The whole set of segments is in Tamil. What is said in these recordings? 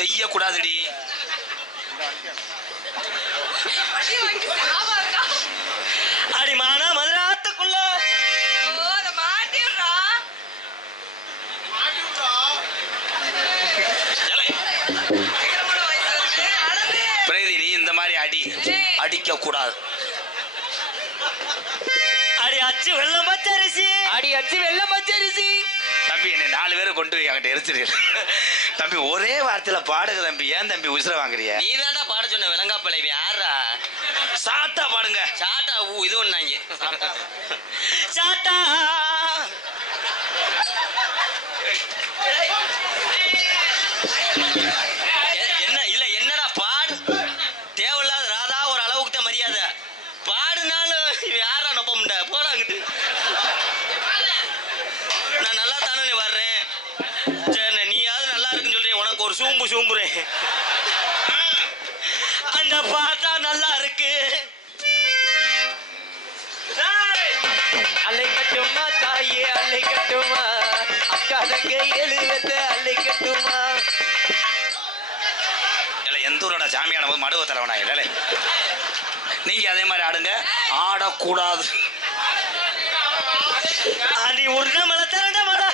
செய்யக்கூடாதுடி. அடிமான மதுராத்துக்குள்ள பிரதி நீ இந்த மாதிரி அடிக்க கூடாது. அடி அச்சு வெள்ளம் பச்சரிசி, அடி அச்சு வெள்ளம் பச்சரிசி. தம்பி என்னை 4 பேரை கொண்டு போய் அங்கிட்ட எரிச்சிருக்க. தம்பி ஒரே வார்த்தையில பாடுங்க தம்பி. ஏன் தம்பி உசுர வாங்குறிய? நீ தாண்டா பாட சொன்ன விலங்காப்பலை. யாரா சாட்டா பாடுங்க. சாட்டா இது ஒண்ணாங்க. சாட்டா என்ன இல்ல என்னடா பாடு. தேவையில்லாத ராதா ஒரு அளவுக்கு தான் மரியாதை. பாடுனாலும் யாரா நொப்ப முண்ட போடாங்கிட்டு. நான் நல்லா தானே நீ வர்றேன். சரி நீயாவது நல்லா இருக்குன்னு சொல்றேன். உனக்கு ஒரு சூம்புறேன். அந்த பாட்டா நல்லா இருக்கு. அலை கட்டுமா தாயே அலை கட்டுமா, அக்கா தங்க 7 வெத்த அலை கட்டுமா. எந்த ஊரோட சாமியான போது மடுவ தலைவனா இல்லை. நீங்க அதே மாதிரி ஆடுங்க. ஆடக்கூடாது. அடி உருண மலை தரண்ட மலை.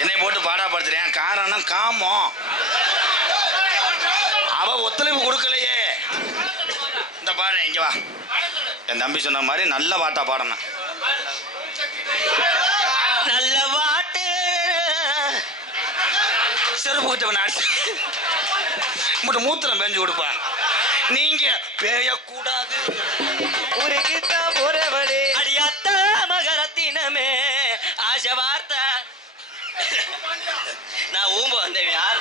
என்னை போட்டு பாடாப்படுத்துறேன். காரணம் காமம். அவ ஒத்துழைப்பு கொடுக்கலையே. இந்த பாரு இங்க வா. என் தம்பி சொன்ன மாதிரி நல்ல பாட்டா பாடணும். நல்ல பாட்டு செருப்பு கிட்ட மூத்திரம் பேஞ்சு கொடுப்பா. நீங்க பேயக்கூடாது. ஊருக்குத்தான் போறவளே அடியாத்த மகரத்தினமே ஆசை வார்த்தை. நான் ஊம்ப வந்தேன். யார்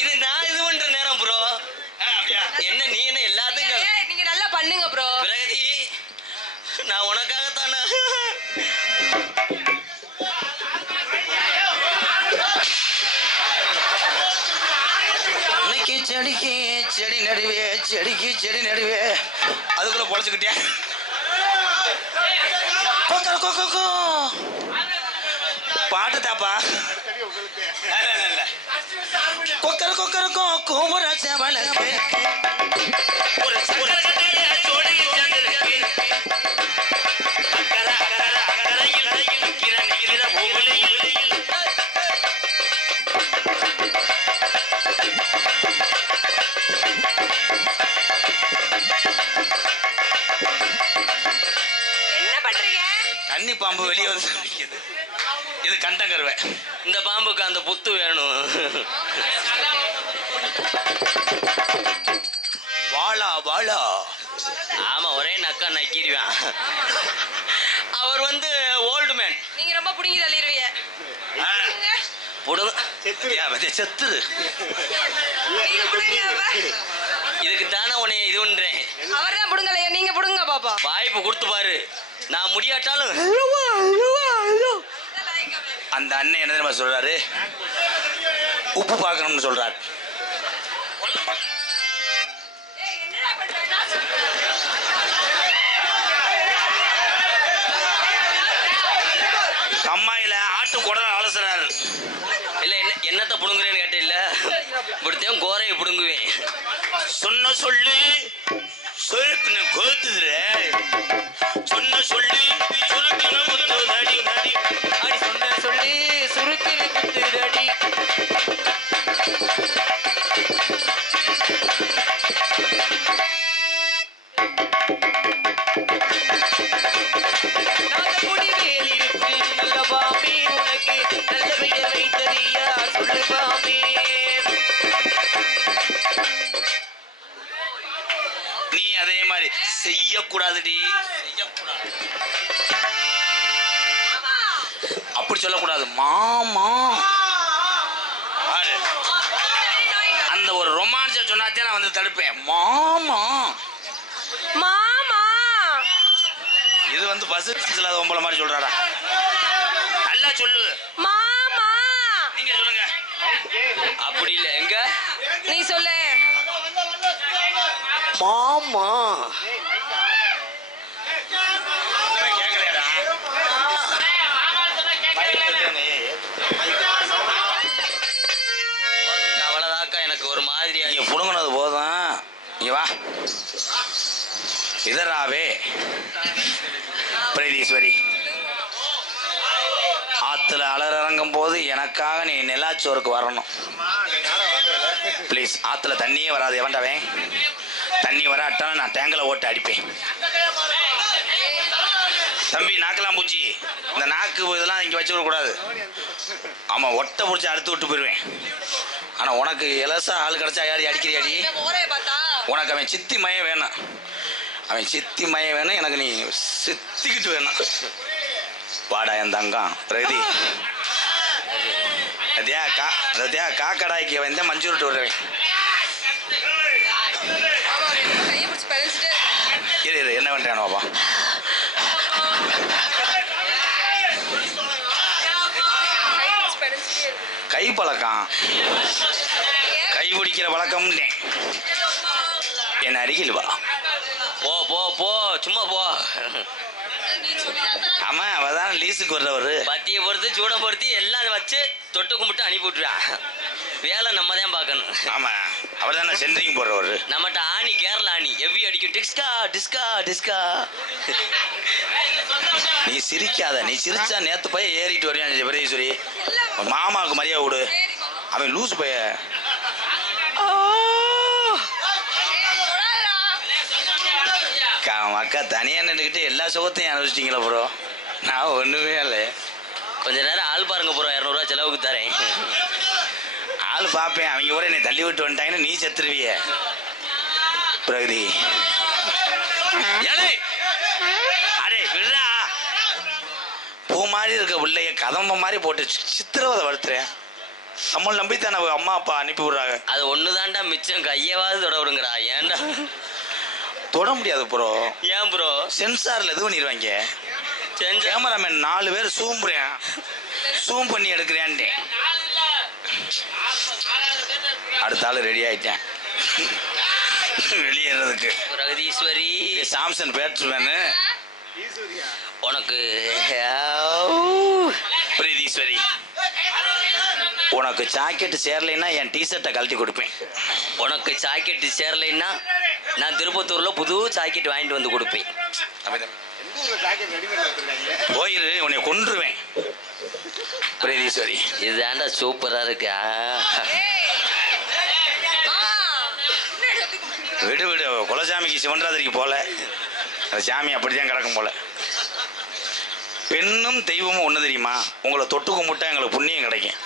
இது? நான் இது பண்ற நேரம் ப்ரோ. என்ன நீ என்ன எல்லாத்துக்கும் நீங்க நல்லா பண்ணுங்க ப்ரோ. பிரகதி நான் உனக்காகத்தானே. இன்னைக்கு செடிக்கு செடி நடுவே, செடிக்கு செடி நடுவே. அதுக்குள்ள பொழைச்சுக்கிட்டேன். பாட்டு தாப்பா. கொக்கர கொக்கருக்கும் கோபுர சேவலுக்கு ஒரு தண்ணி பாம்பு வெளியே வந்து. இது கண்டங்கருவை. இந்த பாம்புக்கு அந்த புத்து வேணும். வாழா வாழா. ஆமா ஒரே நக்கா நக்கிடுவான். அவர் வந்து ஓல்டு மேன். நீங்க ரொம்ப புடிங்கி தள்ளிடுவீங்க. செத்துரு. இதுக்கு தானே உன்னை இது பண்றேன். அவர் தான் புடுங்கலையா? நீங்க புடுங்க பாப்பா. வாய்ப்பு கொடுத்து பாரு. நான் முடியாட்டாலும் அந்த அண்ணன் என்ன தெரியுமா சொல்றாரு? உப்பு பார்க்கணும்னு சொல்றாரு. கம்மாயில ஆட்டு குடல் அலசுறாரு. இல்ல என்னத்த புடுங்குறேன்னு கேட்ட இல்ல. இப்படித்தான் கோரையை புடுங்குவேன். சொன்ன சொல்லு சொருக்குன்னு கோத்துதுற. சொன்ன சொல்லி சுருக்கின குத்துதடி அடி. சொன்ன சொல்லி சுருக்கின குத்துதடி. நீ அதே மாதிரி செய்யக்கூடாதுடி. அப்படி சொல்லக்கூடாது. மாமா அந்த ஒரு ரொமான்ஸ சொன்னாத்தே நான் வந்து தடுப்பேன். மாமா மாமா இது வந்து பஸ் இல்லாத ஒம்பளை மாதிரி சொல்றாடா. நல்லா சொல்லு. மாமா நீங்க சொல்லுங்க. அப்படி இல்ல, எங்க நீ சொல்லு. மாமா ஒண்ணுமே கேட்கலையாடா. அவ்வளவுதாக்கா, எனக்கு ஒரு மாதிரியா. நீங்க புடுங்கினது போதும். இங்க வா. இதராவே பிரீதீஸ்வரி, ஆத்துல அலறங்கும் போது எனக்காக நீ நிலாச்சோருக்கு வரணும் ப்ளீஸ். ஆத்துல தண்ணியே வராது. எவன்டாவேன் தண்ணி வராட்டாலும் நான் டேங்கில் ஓட்டு அடிப்பேன். தம்பி நாக்கெல்லாம் பூச்சி, இந்த நாக்கு இதெல்லாம் இங்கே வச்சு விடக்கூடாது. ஆமாம், ஒட்டை பிடிச்சி அறுத்து விட்டு போயிடுவேன். ஆனால் உனக்கு இலசா ஆள் கிடச்சா யாடி அடிக்கிறியாடி. உனக்கு அவன் சித்தி மயம் வேணும். அவன் சித்தி மயம் வேணும், எனக்கு நீ சித்திக்கிட்டு வேணும். வாடா என் தங்கம் பிரதி. அதே காக்கடாய்க்கு வந்து மஞ்சூரிட்டு விடுறேன். இரு என்ன பண்ணுறேன் பாப்பா. கை பழக்கம், கை பிடிக்கிற பழக்கம். என்ன அருகில் வா. போ போ போ, சும்மா போ. ஆமா, அவதான் லீஸுக்கு வர்றவரு. பத்தியை பொறுத்து சூட பொறுத்து எல்லாம் வச்சு தொட்டு கும்பிட்டு அனுப்பி விட்டுருவான். வேலை நம்ம தான் பார்க்கணும். ஆமா, அவர் தானே சென்ட்ரிங் போடுறவரு. நம்மகிட்ட ஆணி, கேரளா ஆணி எவ்வி அடிக்கும். டிஸ்கா டிஸ்கா டிஸ்கா. நீ சிரிக்காத. நீ சிரிச்சா நேத்து போய் ஏறிட்டு வருவான் பிரதீஸ்வரி. மாமாவுக்கு மரியாதை விடு. அவன் லூசு போய. அக்கா தனியா நின்றுக்கிட்டு எல்லா சுகத்தையும் அனுபவிச்சிட்டீங்களா ப்ரோ? நான் ஒண்ணுமே இல்லை. கொஞ்ச நேரம் ஆள் பாருங்க ப்ரோ, 200 ரூபா செலவுக்கு தரேன். ஆள் பார்ப்பேன். அவங்க கூட என்னை தள்ளி விட்டு வந்துட்டாங்கன்னு நீ செத்துருவிய பிரகதி. அடே விடுறா. பூ மாதிரி இருக்க பிள்ளைய கதம்ப மாதிரி போட்டு சித்திரவதை வளர்த்துறேன். நம்ம நம்பித்தானே அம்மா அப்பா அனுப்பி விடுறாங்க. அது ஒண்ணுதான்டா மிச்சம். கையவாது தொட விடுங்கடா. ஏன்டா தொட முடியாது ப்ரோ. ஏன் ப்ரோ? சென்சார்ல இது பண்ணிடுவாங்க. கேமராமேன் 4 பேர் சூம் பண்ணி எடுக்கிறேன்ட்டேன். அடுத்த ஆள் ரெடி ஆயிட்டேன் வெளியேறதுக்கு. பிரகதீஸ்வரி, சாம்சன் பேட்ஸ்மேனு உனக்கு. பிரீதீஸ்வரி, உனக்கு ஜாக்கெட் சேரலைன்னா என் டிஷர்ட்டை கழட்டி கொடுப்பேன். உனக்கு ஜாக்கெட்டு சேரலைன்னா நான் திருப்பத்தூர்ல புது ஜாக்கெட் வாங்கிட்டு வந்து கொடுப்பேன். போயிரு, உன்னை கொன்றுவேன் பிரீதீஸ்வரி. இதுதான்டா சூப்பரா இருக்கா. விடு விடு. குலசாமிக்கு சிவன்ராத்திரிக்கு போல அந்த சாமி அப்படித்தான் கிடக்கும் போல. பெண்ணும் தெய்வமும் ஒன்று தெரியுமா? உங்களை தொட்டு கும்பிட்டா எங்களுக்கு புண்ணியம் கிடைக்கும்.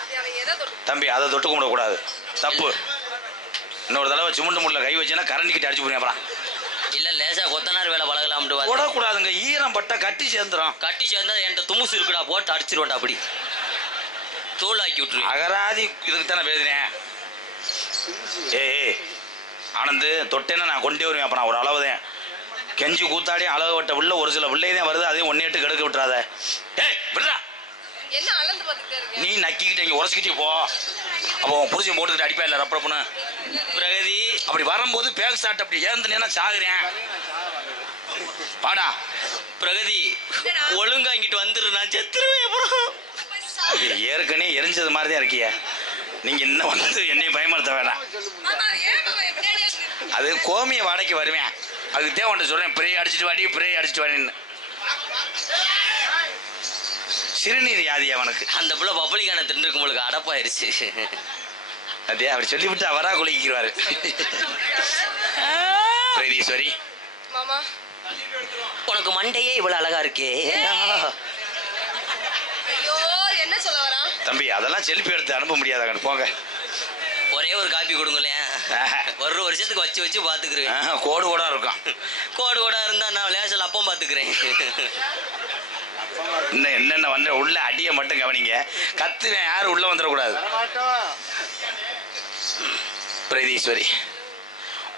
தம்பி, அதை தொட்டு கும்பிடக்கூடாது, தப்பு. இன்னொரு தடவை சிமெண்ட் முள்ள கை வச்சுன்னா கரண்ட் கிட்ட அடிச்சு போடுங்க. அப்புறம் இல்ல, லேசா கொத்தனார் வேலை பழகலாம்ட்டு போடக்கூடாதுங்க. ஈரம் பட்டா கட்டி சேர்ந்துடும். கட்டி சேர்ந்தா என்கிட்ட துமுசு இருக்குடா, போட்டு அடிச்சிருவேன்டா. அப்படி தூள் ஆக்கி விட்டுரு. அகராதி இதுக்கு தானே பேசுறேன். ஏய் ஆனந்து, தொட்டேன்னா நான் கொண்டே வருவேன். அப்புறம் ஒரு அளவுதான் கெஞ்சி கூத்தாடி அளவு வட்ட உள்ள ஒரு சில பிள்ளை தான் வருது. அதையும் 1 8 கெடுக்க விட்டுறாத. ஏய் விடுறா. நீ நக்கிக்கிட்டு இங்கே உரசிக்கிட்டே போ. அப்போ புரிஞ்சு போட்டுக்கிட்டு அடிப்பா இல்லை ரப்பரப்புன்னு. பிரகதி, அப்படி வரும்போது பேக் ஸ்டார்ட் அப்படி ஏந்துனேன்னா சாகுறேன். பாடா பிரகதி, ஒழுங்கா இங்கிட்டு வந்துரு, நான் செத்துருவேன். அப்புறம் ஏற்கனவே எரிஞ்சது மாதிரி தான் இருக்கிய. நீங்க இன்னும் வந்து என்னையும் பயமுறுத்த வேண்டாம். அது கோமிய வாடகைக்கு வருவேன். அதுக்கு தேவை ஒன்று சொல்றேன். பிரே அடிச்சுட்டு வாடி, பிரே அடிச்சுட்டு வாடின்னு. சிறுநீர் யாதி அவனுக்கு. அந்த புள்ள பப்ளிக்கான தின்னுருக்கு, உங்களுக்கு அடப்பாயிருச்சு. அதே அப்படி சொல்லிவிட்டு அவரா குளிக்கிறாரு. பிரீதீஸ்வரி, உனக்கு மண்டையே இவ்வளவு அழகா இருக்கே. என்ன சொல்ல வரான் தம்பி? அதெல்லாம் செல்ஃபி எடுத்து அனுப்ப முடியாத. போங்க, ஒரே ஒரு காப்பி கொடுங்களேன். ஒரு வருஷத்துக்கு வச்சு வச்சு பாத்துக்கிறேன். கோடு கூட இருக்கும். கோடு கூட இருந்தா நான் லேசல் அப்பம் பாத்துக்கிறேன். இன்னும் என்னென்ன வந்து உள்ள அடிய மட்டும் கவனிங்க. கத்துவேன், யாரும் உள்ள வந்துடக்கூடாது. பிரீதீஸ்வரி,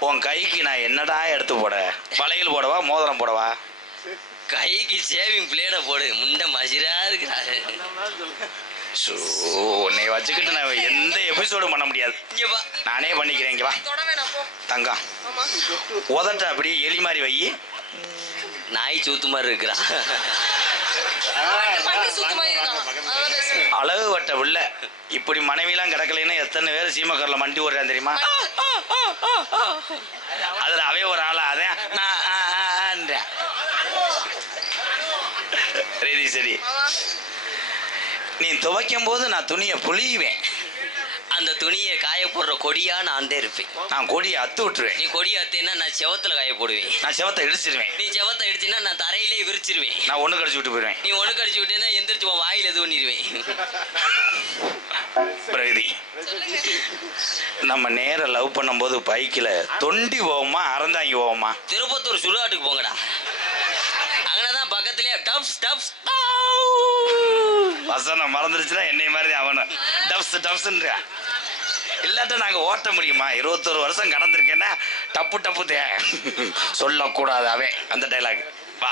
உன் கைக்கு நான் என்னடா எடுத்து போட? வளையல் போடவா, மோதிரம் போடவா? கைக்கு சேவிங் பிளேட போடு. முண்டை மசிரா இருக்கிறாரு. உன்னை வச்சுக்கிட்டு நான் எந்த எபிசோடும் பண்ண முடியாது. நானே பண்ணிக்கிறேன். இங்க வா தங்கம். உதட்ட அப்படியே எலி மாதிரி வை. நாய் சூத்து மாதிரி இருக்கிறா. அழகு வட்ட உள்ள இப்படி மனைவிலாம் கிடக்கலைன்னா எத்தனை பேர் சீமக்கரில் மண்டி ஓடுறான் தெரியுமா? அதுல அவே ஒரு ஆளா அதான் ரெடி. சரி, நீ துவைக்கும் போது நான் துணியை புளியுவேன். அந்த துணியை காய போடுற கொடியா நான் தான் இருப்பேன். நான் கொடியை அத்து விட்டுருவேன். நீ கொடியை அத்தினா நான் செவத்துல காய போடுவேன். நான் செவத்தை இடிச்சிருவேன். நீ செவத்தை இடிச்சினா நான் தரையிலே விரிச்சிருவேன். நான் ஒண்ணு கடிச்சு விட்டு போயிடுவேன். நீ ஒண்ணு கடிச்சு விட்டேன்னா எந்திரிச்சு உன் வாயில எது பண்ணிடுவேன். பிரகதி, நம்ம நேர லவ் பண்ணும்போது பைக்கில் தொண்டி போவோமா அறந்தாங்கி போவோமா? திருப்பத்தூர் சுடுகாட்டுக்கு போங்கடா. அங்கனதான் பக்கத்துலயே டப்ஸ் டப்ஸ். வசனம் மறந்துருச்சுன்னா என்னை மாதிரி அவனும் டப்ஸ் டப்ஸ்ன்றா. இல்லாட்ட நாங்க ஓட்ட முடியுமா? 21 வருஷம் கடந்திருக்கேன்னா டப்பு டப்பு தே சொல்லக்கூடாது அவன் அந்த டைலாக். வா,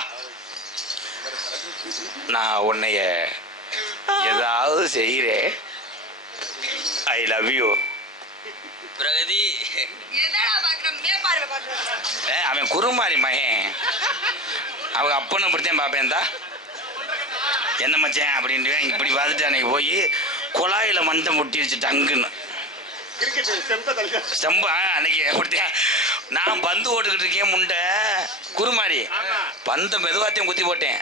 நான் உன்னைய ஏதாவது செய்கிறேன். ஐ லவ் யூ. பிரகதி, அவன் குறுமாரி மகன். அவங்க அப்பன்னு அப்படித்தான் பார்ப்பேன். தான் என்ன மச்சேன் அப்படின்ட்டு இப்படி பார்த்துட்டு அன்னைக்கு போய் குழாயில மண்டை முட்டிடுச்சு டங்குன்னு. ஸ்டெம்பு அன்னைக்கு அப்படித்தான் நான் பந்து ஓட்டுக்கிட்டு இருக்கேன். முண்டை குறுமாரி பந்த மெதுவாத்தையும் குத்தி போட்டேன்.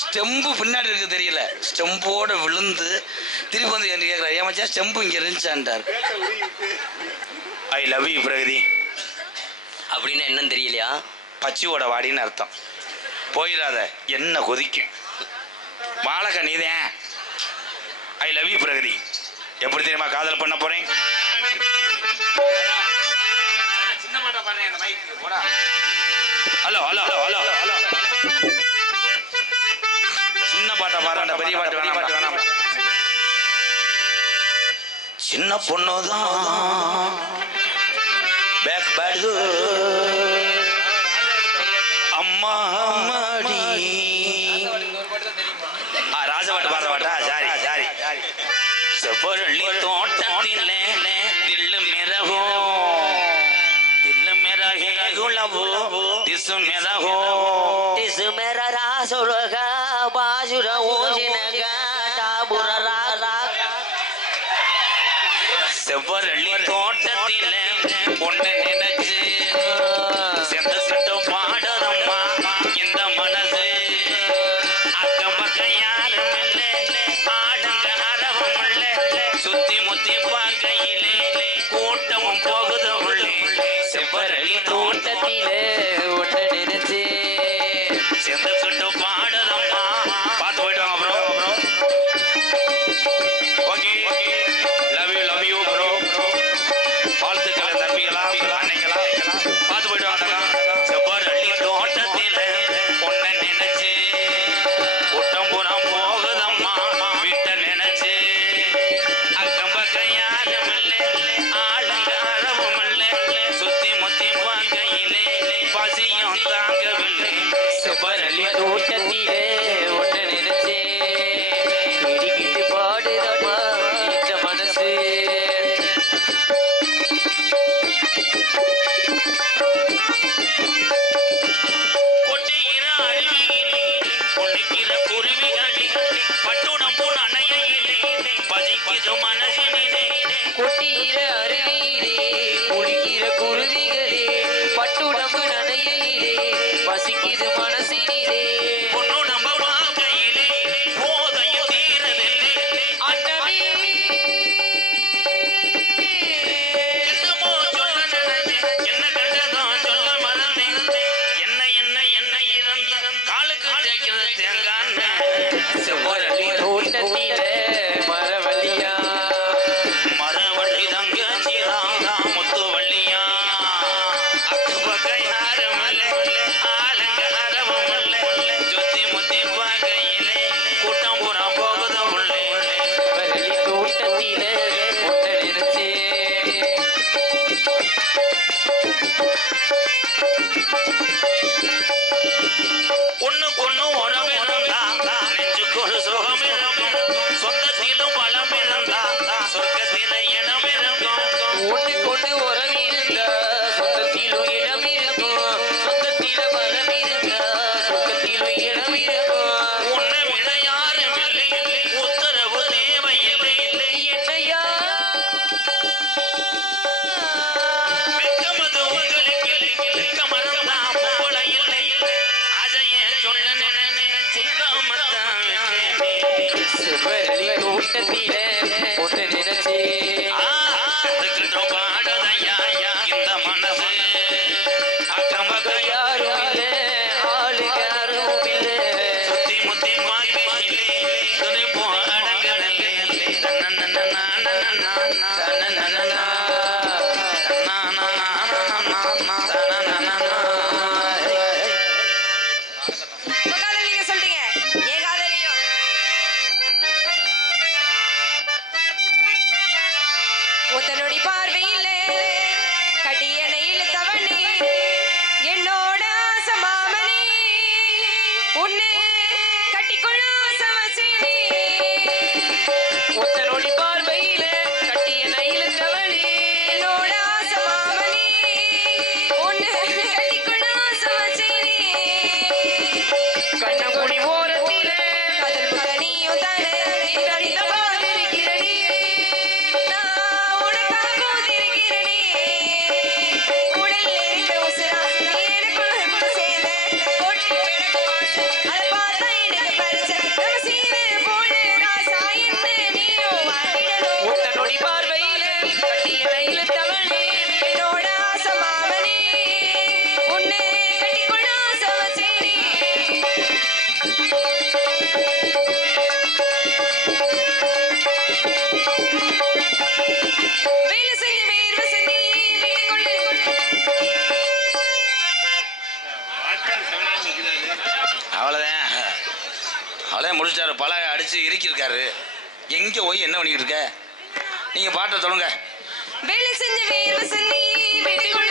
ஸ்டெம்பு பின்னாடி இருக்கு தெரியல. ஸ்டெம்போட விழுந்து திருப்பி வந்து என்ன கேட்குறாரு, ஏமாச்சா ஸ்டெம்பு இங்கே இருந்துச்சான்ட்டார். I love you Pragathi. அப்படின்னா என்னன்னு தெரியலையா? பச்சியோட வாடின்னு அர்த்தம். போயிடாத, என்ன கொதிக்கும். மாலக்கா நீதான். I love you Pragathi. எப்படி தெரியுமா காதல் பண்ண போறேன்? Hello hello hello hello hello. சின்ன பாட்டா பாருடா, பெரிய பாட்டு வேணாம். சின்ன பொண்ணுதான் பேக் பேடு அம்மா அம்மாடி. ராஜபாட்டு பாடுறவாட்டா? சாரி. செப்பரளி தோட்டத்திலே தில்லு மிரகோ தில்லு மிரகே குலவோ திசு மிரகோ திசு மிரரா சொல்லுக பாசுர ஊசினக டாபுர ராரா. செவ்வரளி தோட்டத்திலே பொண்ணு நினைச்சு செந்த சட்டு பாடுறம்மா இந்த மனசு. அக்கம் பக்கம் யாரும் இல்லை, ஆடுங்க அரவம் இல்லை, சுத்தி முத்தி பார்க்கையிலே கூட்டமும் போகுது உள்ளே. செவ்வரளி தோட்டத்திலே ஒன்று நினைச்சு செந்த சட்டு பாடுறம்மா. பார்த்து போயிட்டு வாங்க bro. Okay, love you bro. வாழ்த்துக்களை தம்பிகளா அன்னைங்களா. பார்த்து போயிட்டு வாங்க. செவ்வரளி தோட்டத்திலே பொண்ணை நினைச்சு கூட்டம் புறம் போகுதம்மா விட்ட நினைச்சு. அக்கம் பக்கம் யாரும் இல்லை, ஆளுங்க அளவும் இல்லை, சுத்தி முத்தி பார்க்கையிலே பசியும் தாங்கவில்லை. செவ்வரளி தோட்டத்திலே ஒன்று நினைச்சு இடிக்கிட்டு பாடுதம்மா இந்த மனசு. கொட்டுகிற அருவியிலே பொழிக்கிற குருவிகளே பட்டுடம்பு நனையிலே பதிக்கிது மனசினிலே. கொட்டியிர அருவியிலே குளிக்கிற குருவிகளே பட்டுடம்பு நனையிலே பசிக்குது மனசினிலே. பொன்னுடம்பு வாழ்க்கையிலே போதையும் தீரதில்லை. அண்டமே என்னமோ சொல்ல நினைச்சேன், என்ன கண்டதோ சொல்ல மறந்தேன். என்ன என்ன என்ன இறந்த காலுக்கு தேய்க்கிறது தேங்கான்னு. செவ்வரளி தோட்டத்திலே மரவள்ளியா மரவள்ளி தங்கச்சிதா முத்துவள்ளியா. அக்கம் பக்கம் யாரும் இல்லை, ஆளுங்க அரவம் இல்லை, சுத்தி முத்தி பார்க்கையிலே கூட்டம் பூரா போகுது உள்ளே. வரளி தோட்டத்திலே ஒன்று நினைச்சே செவ்வரளி கூட்டத்திலே ஒன்று நினைச்சே இந்த மனசு அக்கம் பக்கம் யாரும் இல்லை ஆளுக்கு யாரும் இல்லை சுத்தி முத்தி பாக்கிலே துணை போடங்களே உங்க காதல் நீங்க சொல்றீங்க என் காதலையும் உத்தனுடைய பார்வையிலே கட்டியனை இழுத்தவனே என்னோட ஆசமாமனே உன்னை கட்டிக்கொள்ளும் சமச்சேனே ஒத்தனோடி பார்வையிலே கட்டிய நயிலுத்தவளே என்னோட ஆசமாமனே உன்னை கட்டிக்கொள்ளும் சமச்சேனே கண்ணங்குடி ஓரத்திலே காதல் முத்தனியும் தானே நின்றடித்தவாக இருக்கிறனே நான் உனக்காக இருக்கிறனே உடல்ல இருக்க உசுரா நீ எனக்குள்ள சேர்ந்த ஒட்டி கிடக்கும் ஆசை அதை பார்த்தா எனக்கு பரிச்சை நம்ம சீதை போல ராசா என்ன நீயும் வாடிடணும் ஒத்தனோடி பார்வையிலே கட்டிய நயிலுத்தவளே என்னோட ஆசமாவனே உன்னை கட்டிக்கொள்ளும் சமச்சேரி வேலை செஞ்சு வேர்வை செஞ்சு வீட்டுக்குள்ளே அவ்வளோதான் முடிச்சாரு பல அடிச்சு இறுக்கியிருக்காரு எங்க போய் என்ன பண்ணிக்கிட்டு இருக்க நீங்க பாட்டை சொல்லுங்க வேலை செஞ்சு வேர்வை செஞ்சு வீட்டுக்குள்ளே